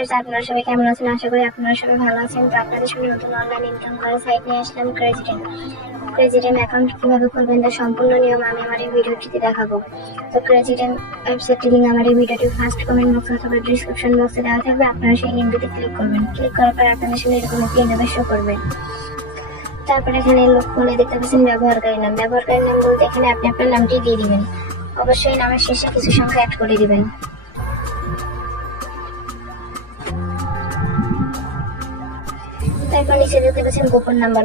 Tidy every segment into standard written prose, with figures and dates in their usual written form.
Viewers, আপনারা সবাই কেমন আছেন? আশা করি আপনারা সবাই ভালো আছেন। তো আপনাদের সামনে নতুন অনলাইন ইনকাম করার সাইট নিয়ে আসলাম, ক্রেজিটেম অ্যাকাউন্ট কিভাবে করবেন তার সম্পূর্ণ নিয়ম আমি আমার এই ভিডিওটিতে দেখাবো। তো ক্রেজিটেম ওয়েবসাইটের লিংক আমার এই ভিডিওটির ফার্স্ট কমেন্ট বক্স অথবা ডিসক্রিপশন বক্সে দেওয়া থাকবে। আপনারা সেই লিঙ্কটিতে ক্লিক করবেন। ক্লিক করার পর আপনাদের সামনে এরকম একটি ইন্টারফেস শো করবে। তারপরে এখানে লক্ষ্যে দেখতে পাচ্ছেন ব্যবহারকারীর নাম বলতে এখানে আপনি আপনার নামটি দিয়ে দিবেন। অবশ্যই নামের শেষে কিছু সংখ্যা অ্যাড করে দিবেন। তারপর নিচে দেখতে পাচ্ছেন গোপন নাম্বার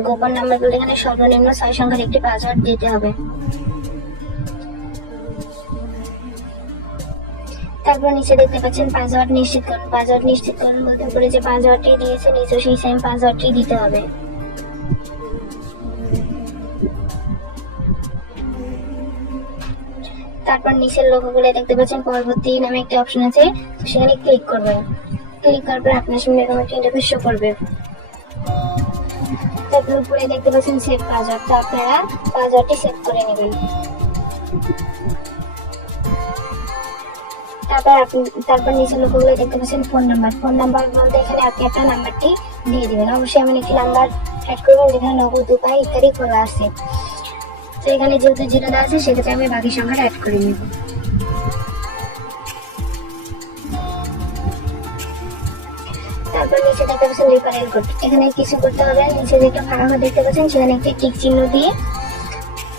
বলতে এখানে সর্বনিম্ন 6 সংখ্যার একটি পাসওয়ার্ড দিতে হবে। তারপর নিচে দেখতে পাচ্ছেন পাসওয়ার্ড নিশ্চিত করুন বলতে উপরে যে পাসওয়ার্ডটি দিয়েছে নিচে সেই সেম পাসওয়ার্ডটি দিতে হবে। তারপর নিচের লোগোগুলো দেখতে পাচ্ছেন পরবর্তী নামে একটি অপশন আছে, সেখানে ক্লিক করবেন। ক্লিক করার পর আপনার সামনে এরকম একটা ইন্টারফেস শো করবে। তারপর উপরে দেখতে পাচ্ছেন সেভ পাসওয়ার্ড, তো আপনারা পাসওয়ার্ডটি সেভ করে নেবেন। তারপর নিচের লোগোগুলো দেখতে পাচ্ছেন ফোন নাম্বার বলতে এখানে আপনি আপনার নাম্বারটি দিয়ে দিবেন। অবশ্যই এমন একটি নাম্বার অ্যাড করবেন যেখানে নগদ উপায় ইত্যাদি খোলা আছে। তো এখানে যেহেতু 0 দেওয়া আছে সেক্ষেত্রে আমি বাকি সংখ্যাটা অ্যাড করে নেব। তারপর নিচে দেখতে পাচ্ছেন রেফারেল কোড, এখানে কিছু করতে হবে। নিচে যে একটা ফাঁকা ঘর দেখতে পাচ্ছেন সেখানে একটি টিক চিহ্ন দিয়ে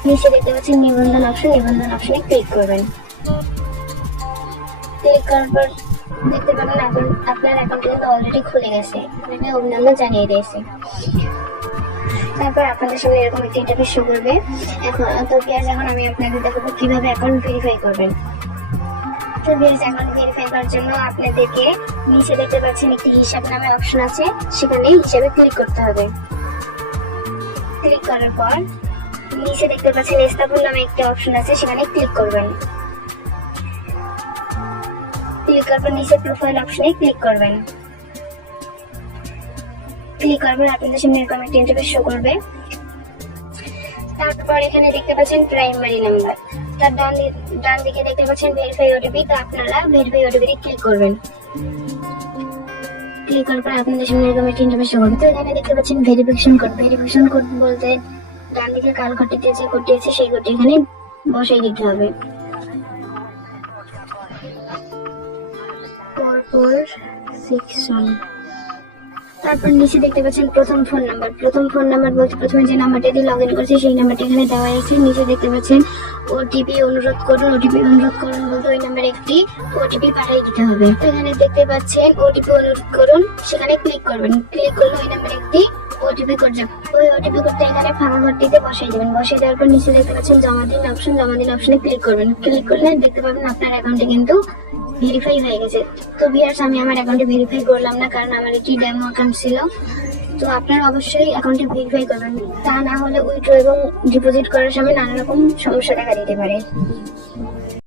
নিচে দেখতে পাচ্ছেন নিবন্ধন অপশনে ক্লিক করবেন। ক্লিক করার পর দেখতে পাবেন আপনার অ্যাকাউন্টটি কিন্তু অলরেডি খুলে গেছে, আমি অভিনন্দন জানিয়ে দিয়েছি। তারপর আপনাদের সামনে এরকম একটি ইন্টারফেস শো করবে। এখন আমি আপনাদের দেখাবো কিভাবে অ্যাকাউন্ট ভেরিফাই করবেন। তো অ্যাকাউন্ট ভেরিফাই করার জন্য আপনাদেরকে নিচে দেখতে পাচ্ছেন একটি হিসাব নামে অপশন আছে, সেখানে হিসাবে ক্লিক করতে হবে। ক্লিক করার পর নিচে দেখতে পাচ্ছেন স্থাপন নামে একটি অপশন আছে, সেখানে ক্লিক করবেন। ক্লিক করার পর নিচে প্রোফাইল অপশনে ক্লিক করবেন। ক্লিক করার পর আপনাদের সামনে এরকম একটা ইন্টারফেস শো করবে। তারপর এখানে দেখতে পাচ্ছেন প্রাইমারি নাম্বার, তার ডান দিকে দেখতে পাচ্ছেন ভেরিফাই ওটিপি, তো আপনারা ভেরিফাই ওটিপি ক্লিক করবেন। ক্লিক করার পর আপনাদের সামনে এরকম একটা ইন্টারফেস শো করবে। তো এখানে দেখতে পাচ্ছেন ভেরিফিকেশন কোড বলতে ডান দিকে কালো ঘরটিতে যে কোডটি আছে সেই কোডটি এখানে বসাই দিতে হবে। 4461। তারপর নিচে দেখতে পাচ্ছেন প্রথম ফোন নাম্বার বলতে প্রথমে যে নাম্বারটি দিয়ে লগ ইন করছি সেই নাম্বারটি এখানে দেওয়া আছে। নিচে দেখতে পাচ্ছেন ওটিপি অনুরোধ করুন বলতে ওই নাম্বারে একটি ওটিপি পাঠিয়ে দিতে হবে। তো এখানে দেখতে পাচ্ছেন ওটিপি অনুরোধ করুন, সেখানে ক্লিক করবেন। ক্লিক করলে ওই নাম্বারে একটি ওটিপি কোড যাবে, ওই ওটিপি কোডটা এখানে ফাঁকা ঘরটিতে বসাই দেবেন। বসাই দেওয়ার পর নিচে দেখতে পাচ্ছেন জমা দিন অপশনে ক্লিক করবেন। ক্লিক করলে দেখতে পাবেন আপনার অ্যাকাউন্টে কিন্তু ভেরিফাই হয়ে গেছে। তো ভিউয়ার্স, আমি আমার অ্যাকাউন্টে ভেরিফাই করলাম না, কারণ আমার একটি ডেমো অ্যাকাউন্ট ছিল। তো আপনারা অবশ্যই অ্যাকাউন্টে ভেরিফাই করবেন, তা না হলে উইথড্র এবং ডিপোজিট করার সময় নানা রকম সমস্যা দেখা দিতে পারে।